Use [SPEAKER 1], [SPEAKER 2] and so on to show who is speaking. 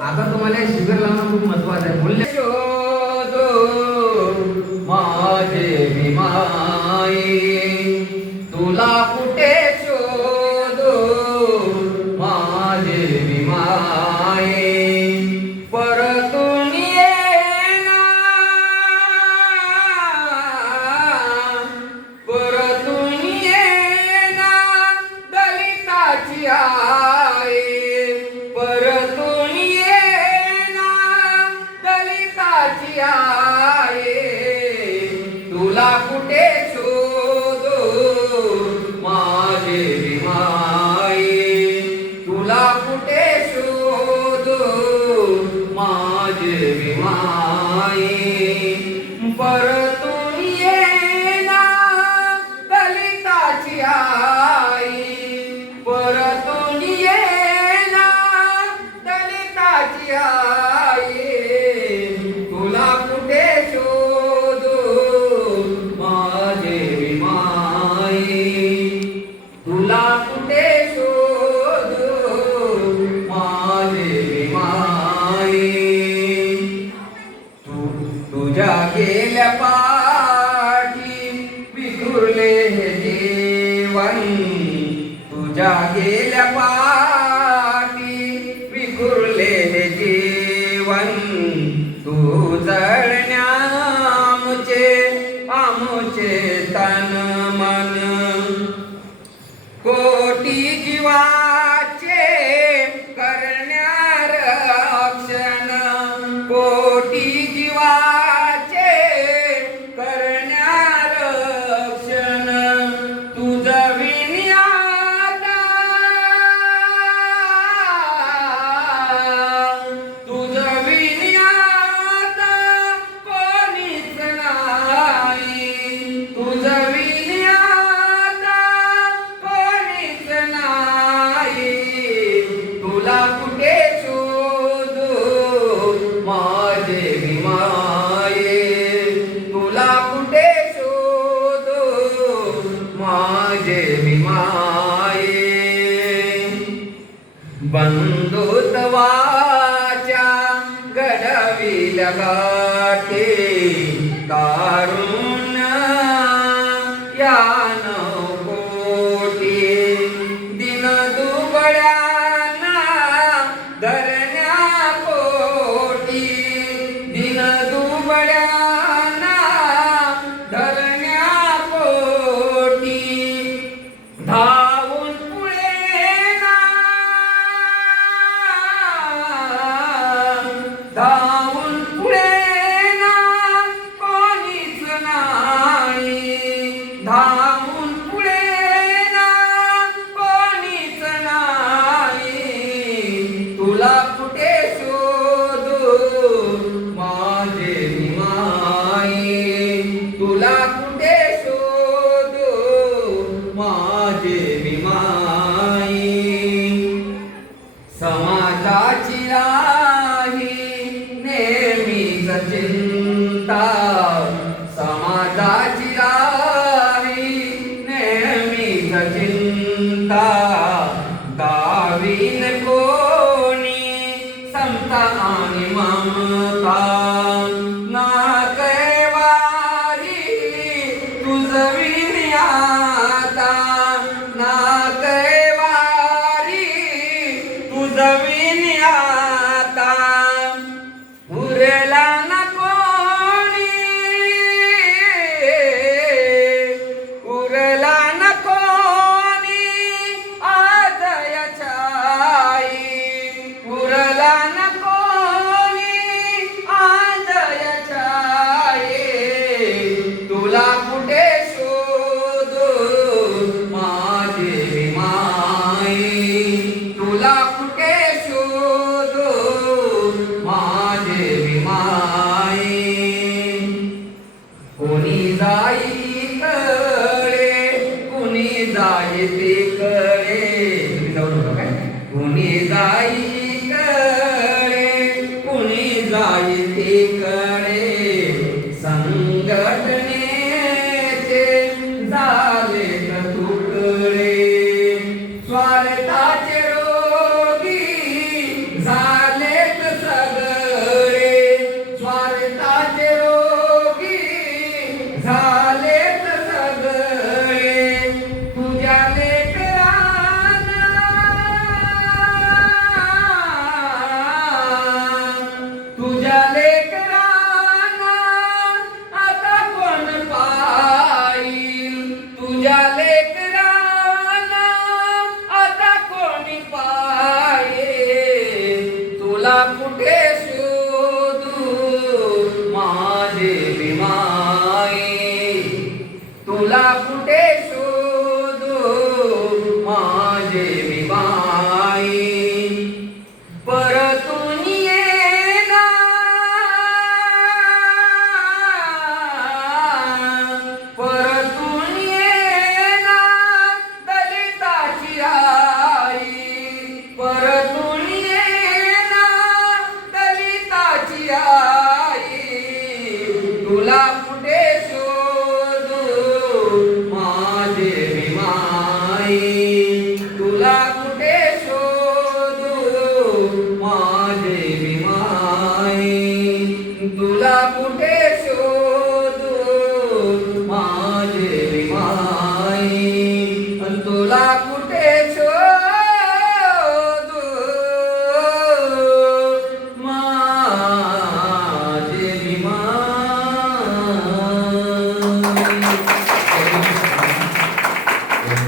[SPEAKER 1] आता तुम्हाला शुगर लावणं खूप महत्वाचं आहे. मूल्य ব্যাপার લગાતે તારુણ યાનો કોટી દિન દુબળા चिंता समाजाची रावी नेहमी चिंता दावीन कोणी समता आणि ममता. ना कैवारी तुझवीन आता ना कैवारी तुझवी जाई कळे कुणी जाई ते कळे काय? कुणी जाई कळे कुणी जायते कळे bravo, um beijo.